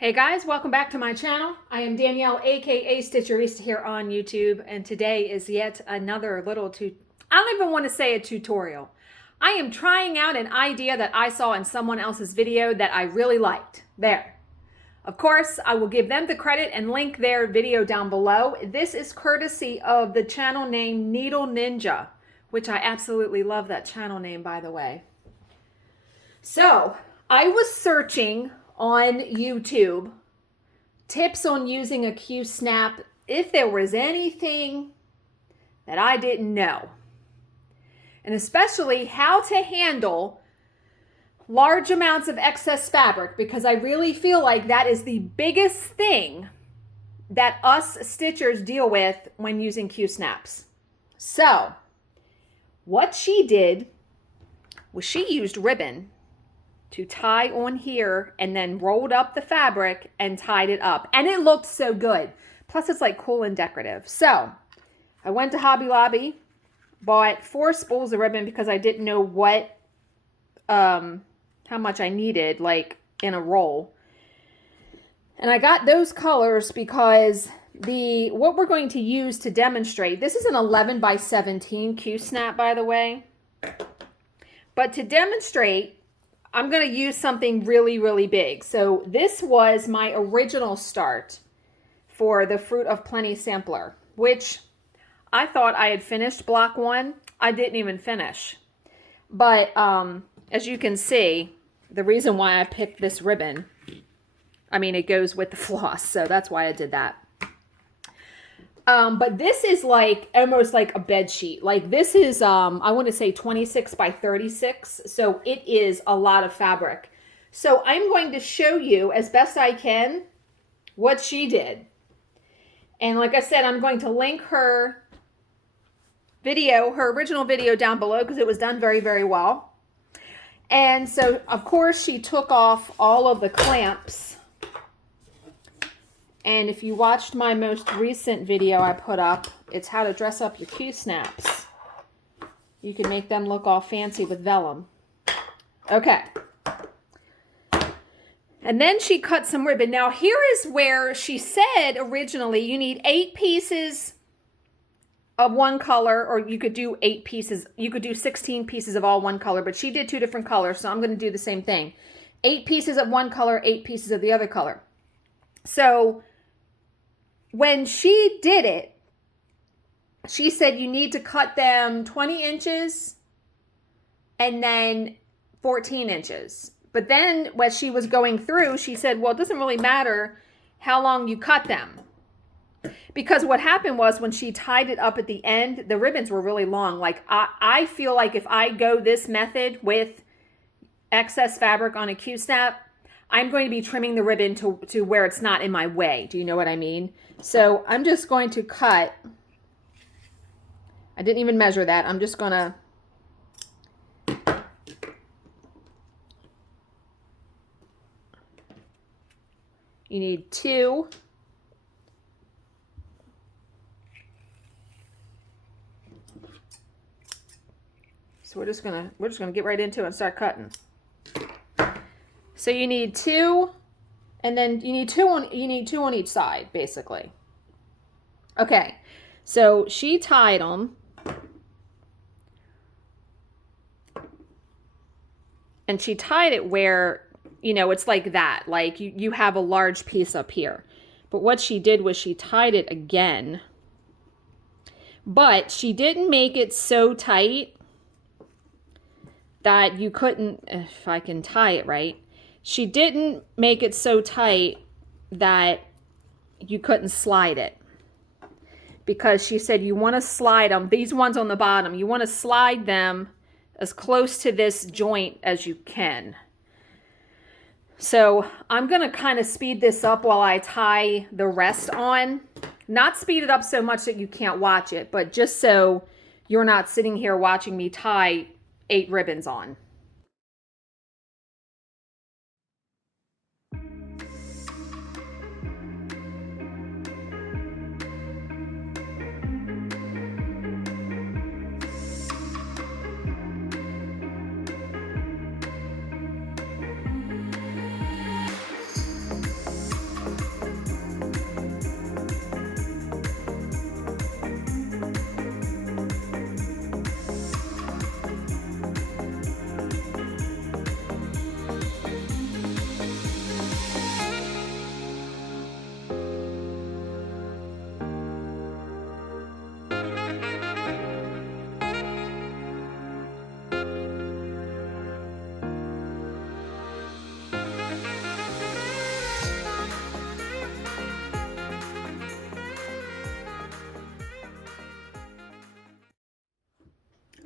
Hey guys, welcome back to my channel. I am Danielle, aka Stitcherista here on YouTube, and today is yet another little I don't even want to say a tutorial. I am trying out an idea that I saw in someone else's video that I really liked. There. Of course, I will give them the credit and link their video down below. This is courtesy of the channel name Needle Ninja, which I absolutely love that channel name, by the way. So, I was searching on YouTube tips on using a Q-snap if there was anything that I didn't know, and especially how to handle large amounts of excess fabric, because I really feel like that is the biggest thing that us stitchers deal with when using Q-snaps. So what she did was she used ribbon to tie on here and then rolled up the fabric and tied it up. And it looked so good. Plus it's like cool and decorative. So I went to Hobby Lobby, bought 4 spools of ribbon because I didn't know what, how much I needed, like in a roll. And I got those colors because what we're going to use to demonstrate, this is an 11 by 17 Q-snap, by the way. But to demonstrate, I'm going to use something really, really big. So this was my original start for the Fruit of Plenty sampler, which I thought I had finished block 1. I didn't even finish. But as you can see, the reason why I picked this ribbon, I mean, it goes with the floss, so that's why I did that. But this is like almost like a bed sheet. Like this is, I want to say 26 by 36. So it is a lot of fabric. So I'm going to show you as best I can what she did. And like I said, I'm going to link her video, her original video down below because it was done very, very well. And so of course she took off all of the clamps. And if you watched my most recent video I put up, it's how to dress up your Q-snaps. You can make them look all fancy with vellum. Okay. And then she cut some ribbon. Now here is where she said originally you need 8 pieces of one color, or you could do 8 pieces. You could do 16 pieces of all one color, but she did 2 different colors, so I'm going to do the same thing. 8 pieces of one color, 8 pieces of the other color. So when she did it, she said you need to cut them 20 inches and then 14 inches. But then when she was going through, she said, well, it doesn't really matter how long you cut them. Because what happened was when she tied it up at the end, the ribbons were really long. Like I feel like if I go this method with excess fabric on a Q-snap, I'm going to be trimming the ribbon to where it's not in my way. Do you know what I mean? So I'm just going to cut. I didn't even measure that. I'm just going to. You need 2. So we're just gonna get right into it and start cutting. So you need 2, and then you need 2 on each side, basically. Okay, so she tied them, and she tied it where, you know, it's like that, like you have a large piece up here. But what she did was she tied it again, but she didn't make it so tight that you couldn't, if I can tie it right, she didn't make it so tight that you couldn't slide it. Because she said you want to slide them, these ones on the bottom, you want to slide them as close to this joint as you can. So I'm going to kind of speed this up while I tie the rest on. Not speed it up so much that you can't watch it, but just so you're not sitting here watching me tie 8 ribbons on.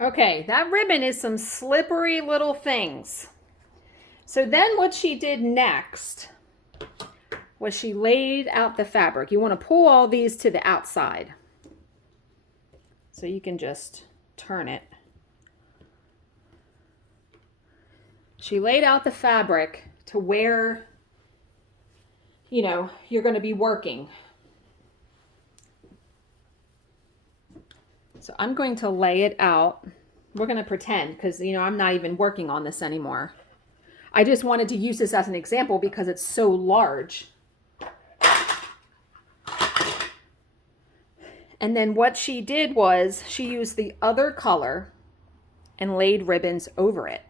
Okay, that ribbon is some slippery little things. So then what she did next was she laid out the fabric. You want to pull all these to the outside. So you can just turn it. She laid out the fabric to where, you know, you're going to be working. So I'm going to lay it out. We're going to pretend because, you know, I'm not even working on this anymore. I just wanted to use this as an example because it's so large. And then what she did was she used the other color and laid ribbons over it.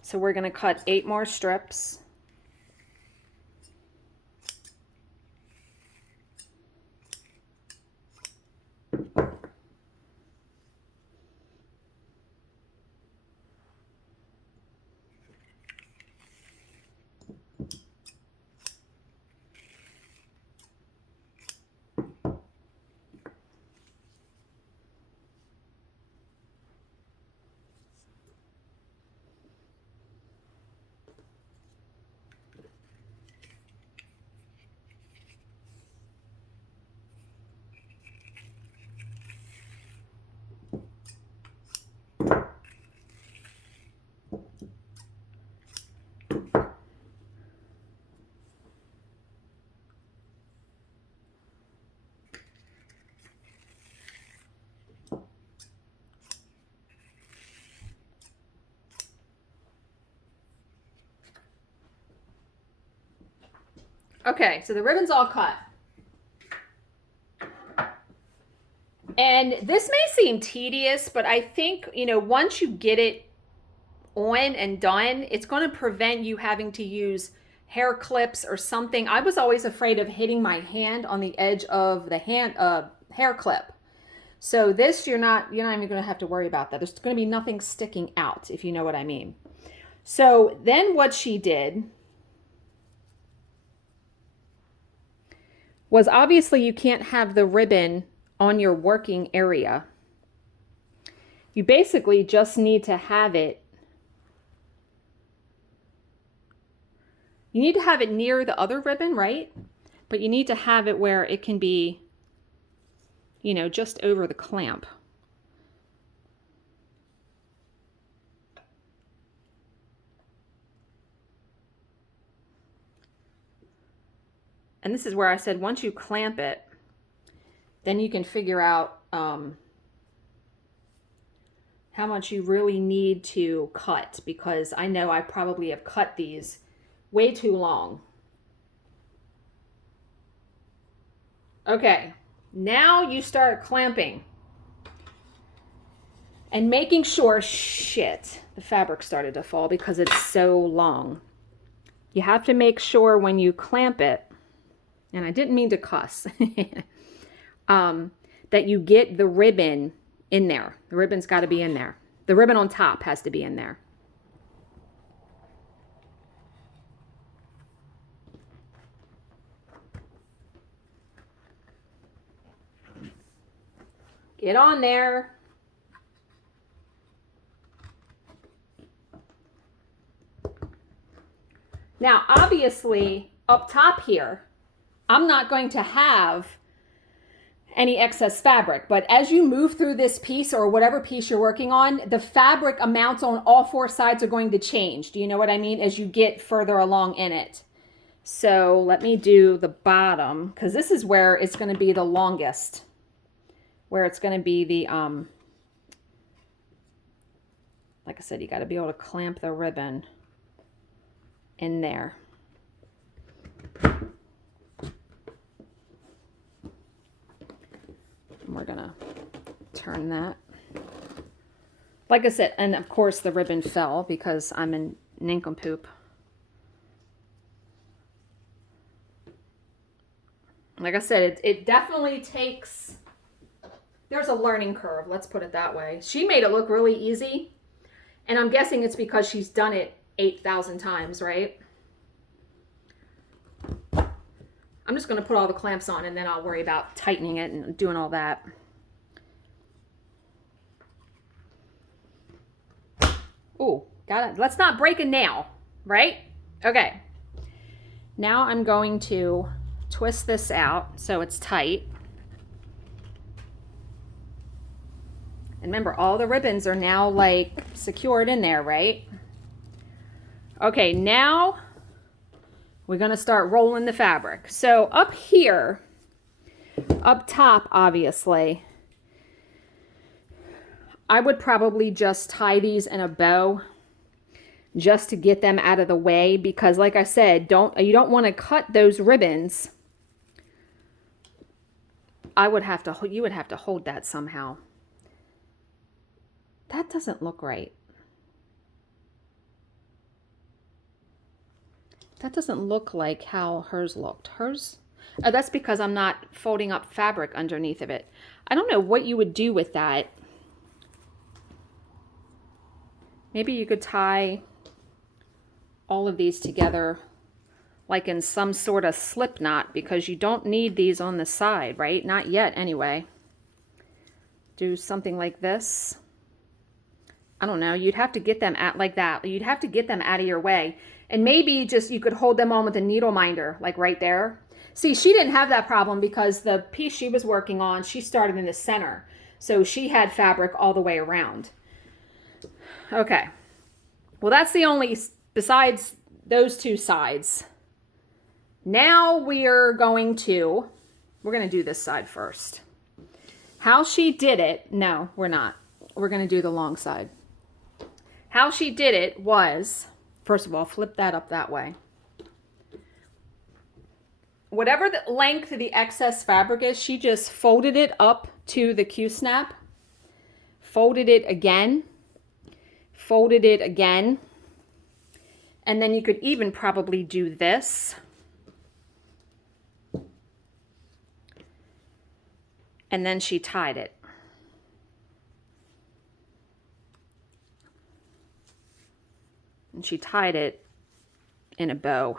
So we're going to cut 8 more strips. Okay, so the ribbon's all cut. And this may seem tedious, but I think, you know, once you get it on and done, it's going to prevent you having to use hair clips or something. I was always afraid of hitting my hand on the edge of the hair clip. So this, you're not even going to have to worry about that. There's going to be nothing sticking out, if you know what I mean. So then what she did was, obviously you can't have the ribbon on your working area. You basically just need to have it, you need to have it near the other ribbon, right? But you need to have it where it can be, you know, just over the clamp. And this is where I said once you clamp it, then you can figure out how much you really need to cut, because I know I probably have cut these way too long. Okay, now you start clamping and making sure, shit, the fabric started to fall because it's so long. You have to make sure when you clamp it, and I didn't mean to cuss, that you get the ribbon in there. The ribbon's got to be in there. The ribbon on top has to be in there. Get on there. Now, obviously, up top here, I'm not going to have any excess fabric, but as you move through this piece or whatever piece you're working on, the fabric amounts on all 4 sides are going to change. Do you know what I mean? As you get further along in it. So let me do the bottom, because this is where it's going to be the longest, where it's going to be the, like I said, you got to be able to clamp the ribbon in there. We're gonna turn that. Like I said, and of course the ribbon fell because I'm in nincompoop. Like I said, it definitely takes, there's a learning curve, let's put it that way. She made it look really easy, and I'm guessing it's because she's done it 8,000 times, right? I'm just going to put all the clamps on and then I'll worry about tightening it and doing all that. Ooh, got it. Let's not break a nail, right? Okay. Now I'm going to twist this out so it's tight. And remember, all the ribbons are now like secured in there, right? Okay, now we're gonna start rolling the fabric. So up here, up top, obviously, I would probably just tie these in a bow just to get them out of the way, because like I said, you don't want to cut those ribbons. You would have to hold that somehow. That doesn't look right. That doesn't look like how hers looked. Hers, that's because I'm not folding up fabric underneath of it. I don't know what you would do with that. Maybe you could tie all of these together like in some sort of slip knot, because you don't need these on the side, right? Not yet, anyway. Do something like this. I don't know. You'd have to get them at like that. You'd have to get them out of your way. And maybe just you could hold them on with a needle minder, like right there. See, she didn't have that problem because the piece she was working on, she started in the center. So she had fabric all the way around. Okay. Well, that's the only, besides those two sides. Now we're going to do this side first. How she did it, no, we're not. We're going to do the long side. How she did it was, first of all, flip that up that way. Whatever the length of the excess fabric is, she just folded it up to the Q-snap, folded it again, and then you could even probably do this. And then she tied it. And she tied it in a bow.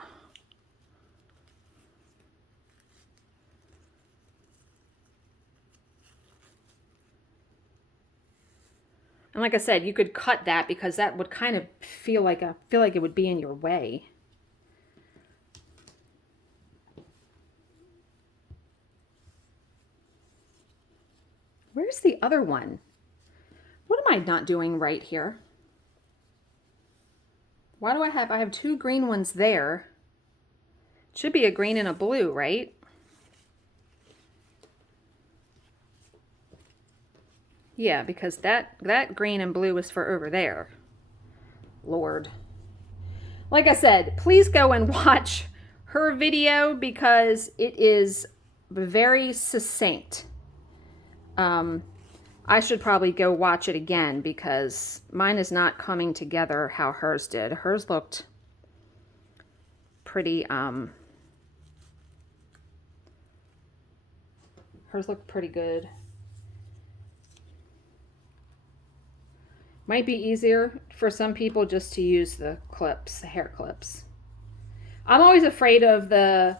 And like I said, you could cut that because that would kind of feel like it would be in your way. Where's the other one? What am I not doing right here? Why do I have two green ones there? It should be a green and a blue, right? Yeah, because that green and blue is for over there. Lord. Like I said, please go and watch her video because it is very succinct. I should probably go watch it again because mine is not coming together how hers did. Hers looked pretty, hers looked pretty good. Might be easier for some people just to use the clips, the hair clips. I'm always afraid of the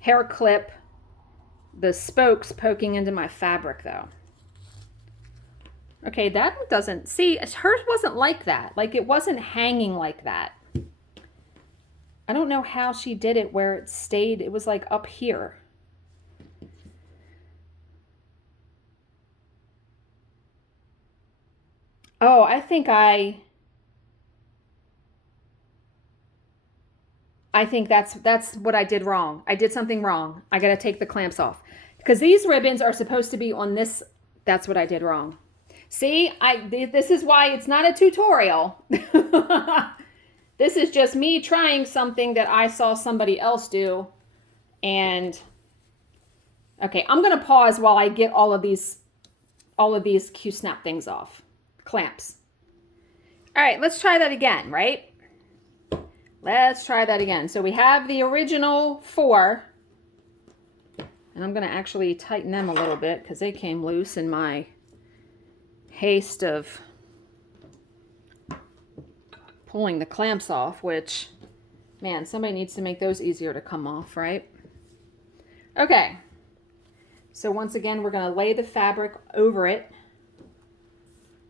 hair clip, the spokes poking into my fabric though. Okay, that doesn't, see, hers wasn't like that. Like it wasn't hanging like that. I don't know how she did it where it stayed, it was like up here. Oh, I think that's what I did wrong. I did something wrong. I got to take the clamps off because these ribbons are supposed to be on this. That's what I did wrong. See, this is why it's not a tutorial. This is just me trying something that I saw somebody else do. And okay, I'm going to pause while I get all of these Q-snap things off. Clamps. All right, let's try that again, right? Let's try that again. So we have the original 4, and I'm going to actually tighten them a little bit because they came loose in my haste of pulling the clamps off, which, man, somebody needs to make those easier to come off, right? Okay. So once again, we're going to lay the fabric over it.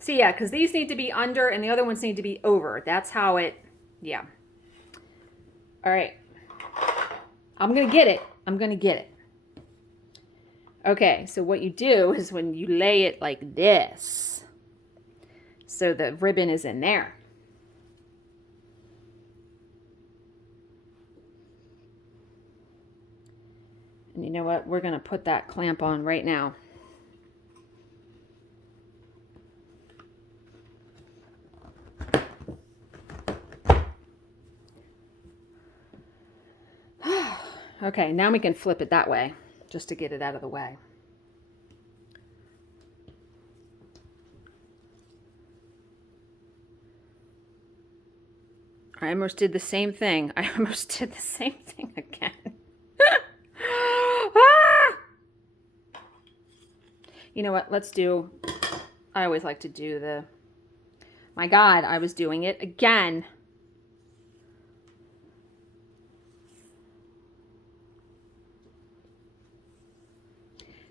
See, yeah, because these need to be under and the other ones need to be over. That's how it, yeah. All right. I'm going to get it. I'm going to get it. Okay, so what you do is when you lay it like this, so the ribbon is in there. And you know what? We're going to put that clamp on right now. Okay, now we can flip it that way, just to get it out of the way. I almost did the same thing. I almost did the same thing again. Ah! You know what? Let's do, I always like to do the, my God, I was doing it again.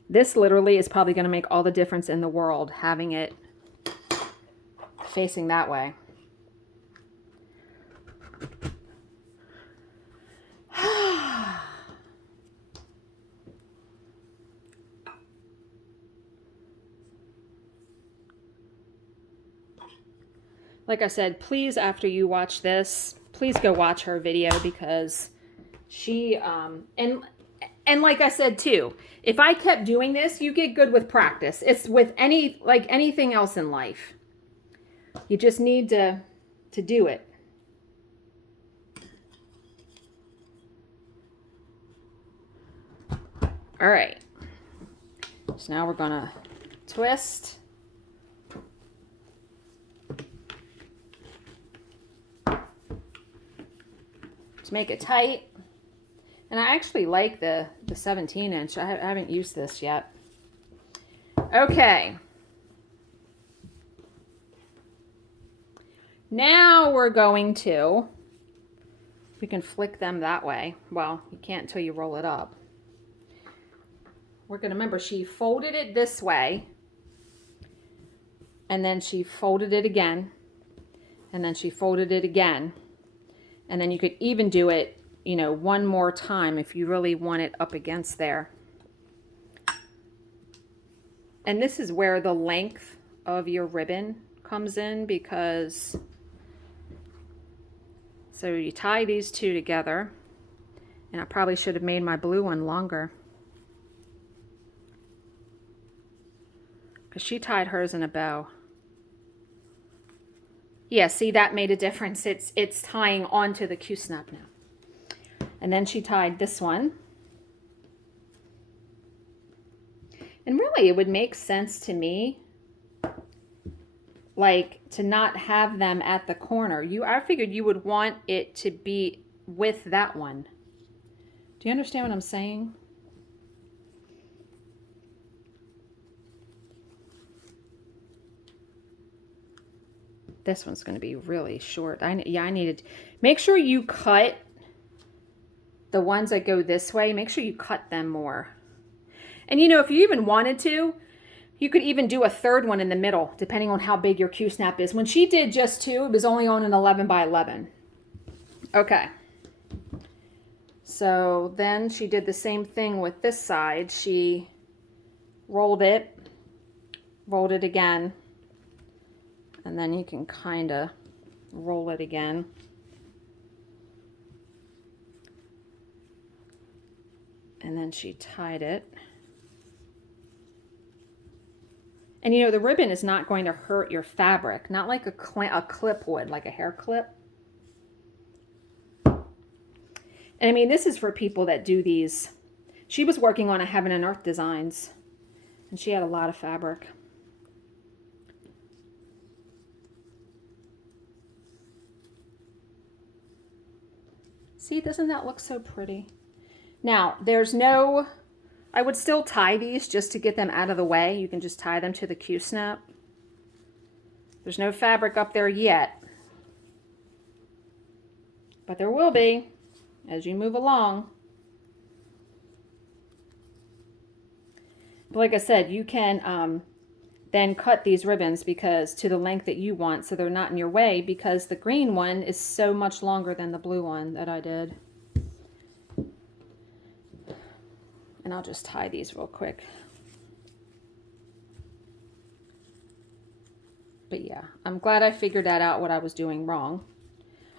This literally is probably going to make all the difference in the world, having it facing that way. Like I said, please, after you watch this, please go watch her video, because she, and like I said too, if I kept doing this, you get good with practice. It's with anything else in life. You just need to do it. All right. So now we're gonna twist. To make it tight. And I actually like the 17-inch. I haven't used this yet. Okay. Now we're going to, we can flick them that way. Well, you can't until you roll it up. We're going to remember she folded it this way. And then she folded it again. And then she folded it again. And then you could even do it, you know, one more time if you really want it up against there. And this is where the length of your ribbon comes in, because so you tie these two together, and I probably should have made my blue one longer, because she tied hers in a bow. Yeah, see, that made a difference. It's tying onto the Q-snap now. And then she tied this one. And really, it would make sense to me, like, to not have them at the corner. I figured you would want it to be with that one. Do you understand what I'm saying? This one's going to be really short. I needed, make sure you cut the ones that go this way. Make sure you cut them more. And you know, if you even wanted to, you could even do a third one in the middle, depending on how big your Q-snap is. When she did just two, it was only on an 11 by 11. Okay. So then she did the same thing with this side. She rolled it again. And then you can kind of roll it again. And then she tied it. And you know, the ribbon is not going to hurt your fabric, not like a clip would, like a hair clip. And I mean, this is for people that do these. She was working on a Heaven and Earth designs, and she had a lot of fabric. See, doesn't that look so pretty? Now, there's no, I would still tie these just to get them out of the way. You can just tie them to the Q-snap. There's no fabric up there yet, but there will be as you move along. But like I said, you can, then cut these ribbons because to the length that you want, so they're not in your way, because the green one is so much longer than the blue one that I did. And I'll just tie these real quick. But yeah, I'm glad I figured that out, what I was doing wrong.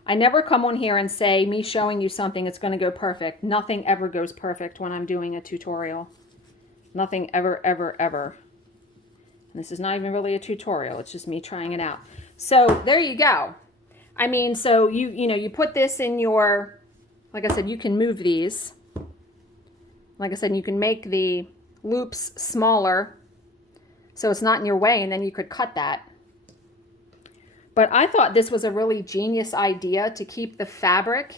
I never come on here and say, me showing you something, it's going to go perfect. Nothing ever goes perfect when I'm doing a tutorial. Nothing ever, ever, ever. And this is not even really a tutorial. It's just me trying it out. So there you go. I mean, so you put this in your, like I said, you can move these. Like I said, you can make the loops smaller so it's not in your way, and then you could cut that. But I thought this was a really genius idea to keep the fabric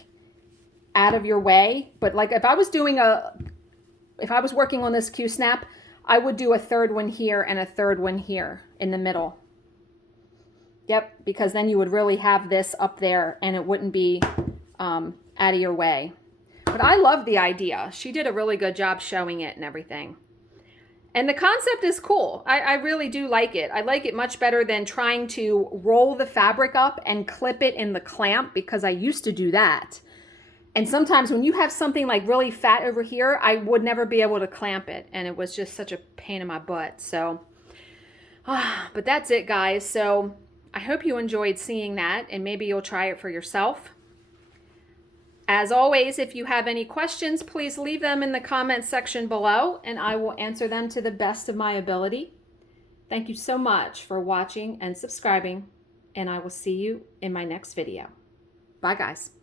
out of your way. But like if I was working on this Q-snap, I would do a third one here and a third one here in the middle. Yep, because then you would really have this up there and it wouldn't be out of your way. But I love the idea. She did a really good job showing it and everything. And the concept is cool. I really do like it. I like it much better than trying to roll the fabric up and clip it in the clamp, because I used to do that. And sometimes when you have something like really fat over here, I would never be able to clamp it. And it was just such a pain in my butt. So, but that's it, guys. So I hope you enjoyed seeing that, and maybe you'll try it for yourself. As always, if you have any questions, please leave them in the comments section below, and I will answer them to the best of my ability. Thank you so much for watching and subscribing, and I will see you in my next video. Bye, guys.